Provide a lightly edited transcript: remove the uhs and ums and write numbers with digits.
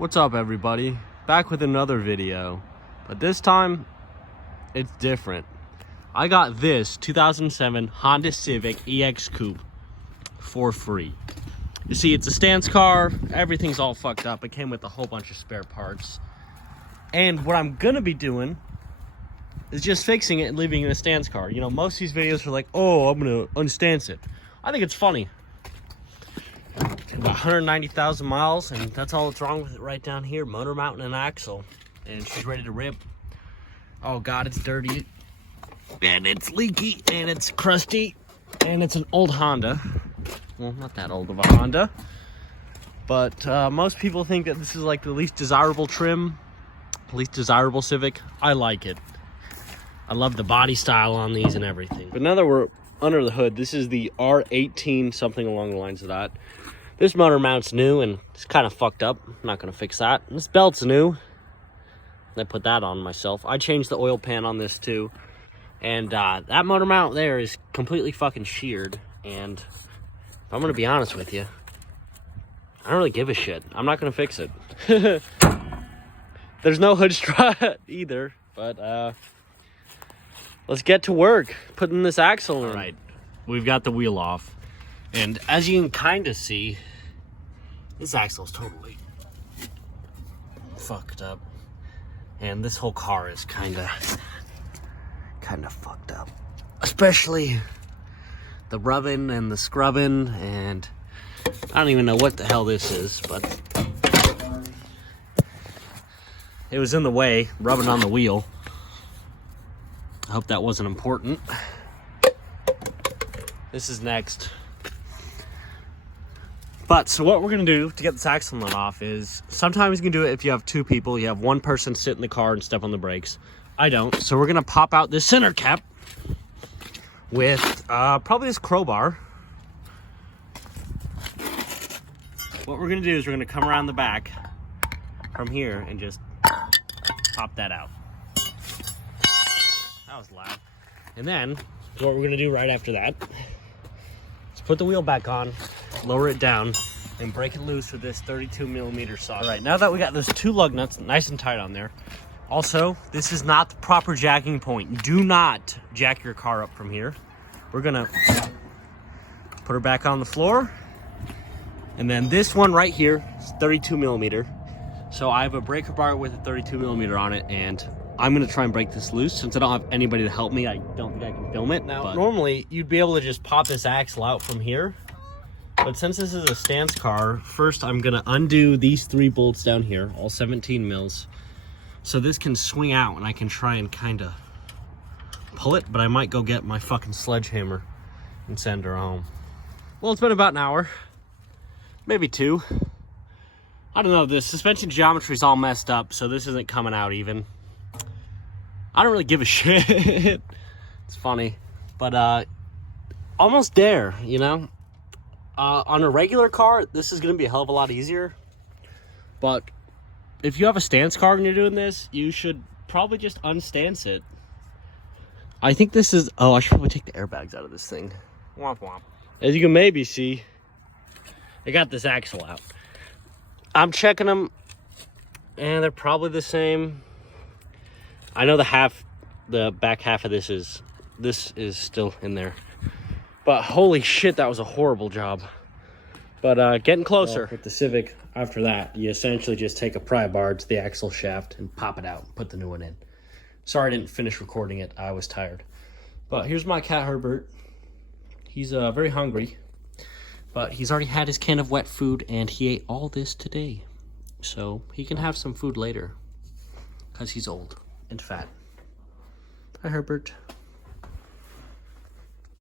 What's up, everybody? Back with another video, but this time it's different. I got this 2007 Honda Civic EX Coupe for free. You see, it's a stance car, everything's all fucked up. It came with a whole bunch of spare parts, and what I'm gonna be doing is just fixing it and leaving it in a stance car. You know, most of these videos are like, oh, I'm gonna unstance it. I think it's funny. About 190,000 miles, and that's all that's wrong with it right down here. Motor mount and an axle, and she's ready to rip. Oh god, it's dirty, and it's leaky, and it's crusty, and it's an old Honda. Well, not that old of a Honda, but most people think that this is like the least desirable trim, least desirable Civic. I like it. I love the body style on these and everything. But now that we're under the hood, this is the R18, something along the lines of that. This motor mount's new and it's kind of fucked up. I'm not gonna fix that. This belt's new. I put that on myself. I changed the oil pan on this too. And that motor mount there is completely fucking sheared. And if I'm gonna be honest with you, I don't really give a shit. I'm not gonna fix it. There's no hood strut either, but let's get to work putting this axle in. All right, we've got the wheel off. And as you can kind of see, this axle's totally fucked up. And this whole car is kind of fucked up. Especially the rubbing and the scrubbing, and I don't even know what the hell this is, but it was in the way, rubbing on the wheel. I hope that wasn't important. This is next. But, so what we're going to do to get this axle nut off is, sometimes you can do it if you have two people. You have one person sit in the car and step on the brakes. I don't. So we're going to pop out this center cap with probably this crowbar. What we're going to do is we're going to come around the back from here and just pop that out. That was loud. And then, what we're going to do right after that is put the wheel back on, lower it down, and break it loose with this 32mm socket. All right, now that we got those two lug nuts nice and tight on there. Also, this is not the proper jacking point. Do not jack your car up from here. We're gonna put her back on the floor. And then this one right here is 32mm. So I have a breaker bar with a 32mm on it, and I'm gonna try and break this loose. Since I don't have anybody to help me, I don't think I can film it. Now, normally you'd be able to just pop this axle out from here. But since this is a stance car, first I'm gonna undo these 3 bolts down here, all 17 mils. So this can swing out and I can try and kinda pull it, but I might go get my fucking sledgehammer and send her home. Well, it's been about an hour, maybe 2. I don't know, the suspension geometry is all messed up, so this isn't coming out even. I don't really give a shit. It's funny, but almost there, you know? On a regular car, this is going to be a hell of a lot easier. But if you have a stance car and you're doing this, you should probably just unstance it. I think this is... Oh, I should probably take the airbags out of this thing. Womp womp. As you can maybe see, I got this axle out. I'm checking them, and they're probably the same. I know the back half of this is still in there. But holy shit, that was a horrible job. But getting closer. Well, with the Civic, after that, you essentially just take a pry bar to the axle shaft and pop it out and put the new one in. Sorry I didn't finish recording it. I was tired. But here's my cat, Herbert. He's very hungry. But he's already had his can of wet food, and he ate all this today. So he can have some food later. Because he's old and fat. Hi, Herbert.